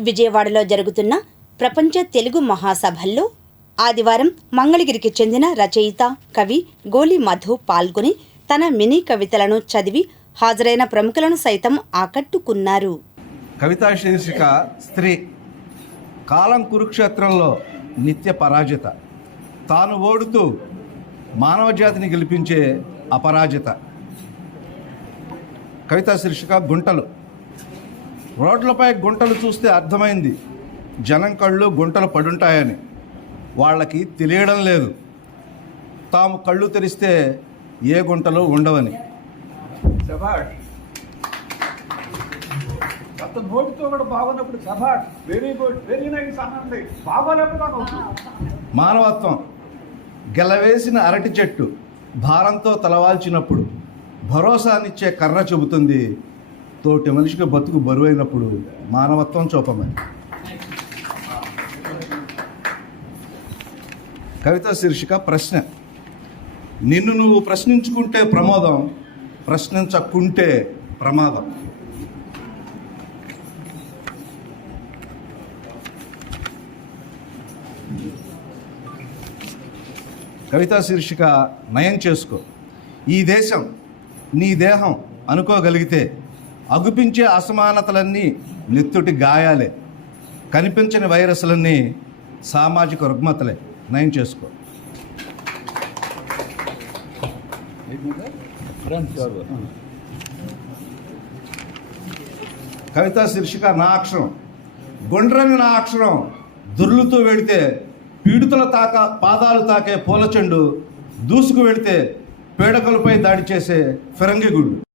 విజయవాడలో జరుగుతున్న ప్రపంచ తెలుగు మహాసభల్లో ఆదివారం మంగళగిరికి చెందిన రచయిత కవి గోలి మధు పాల్గొని తన మినీ కవితలను చదివి హాజరైన ప్రముఖులను సైతం ఆకట్టుకున్నారు. కవితా శీర్షిక స్త్రీ కాలం కురుక్షేత్రంలో నిత్య పరాజిత. తాను ఓడుతూ మానవ జాతిని గెలిపించే అపరాజిత. కవితా శీర్షిక గుంటలు. రోడ్లపై గుంటలు చూస్తే అర్థమైంది. జనం కళ్ళు గుంటలు పడుంటాయని. వాళ్ళకి తెలియడం లేదు. తాము కళ్ళు తెరిస్తే ఏ గుంటలు ఉండవని. సభాష్ గత నోటితో కూడా బాగున్నప్పుడు సభాష్ వెరీ గుడ్ వెరీ నైస్ అనండి. బాగోలేకపోతాను మానవత్వం. గెలవేసిన అరటి చెట్టు భారంతో తలవాల్చినప్పుడు భరోసానిచ్చే కర్ర చెబుతుంది తోటి మనిషికి బతుకు బరువైనప్పుడు మానవత్వం చూపమని కవిత శీర్షిక ప్రశ్న. నిన్ను నువ్వు ప్రశ్నించుకుంటే ప్రమోదం ప్రశ్నించకుంటే ప్రమాదం. కవితా శీర్షిక నయం చేసుకో. ఈ దేశం నీ దేహం అనుకోగలిగితే అగుపించే అసమానతలన్నీ నెత్తుటి గాయాలే. కనిపించని వైరస్లన్నీ సామాజిక రుగ్మతలే. నయం చేసుకో. కవిత శీర్షిక నా అక్షరం. గుండ్రని నా అక్షరం. దుర్లుతూ వెళితే పీడితుల తాక పాదాలు తాకే పూల చెండు దూసుకు వెళితే పేడకలపై దాడి చేసే ఫిరంగి గుండు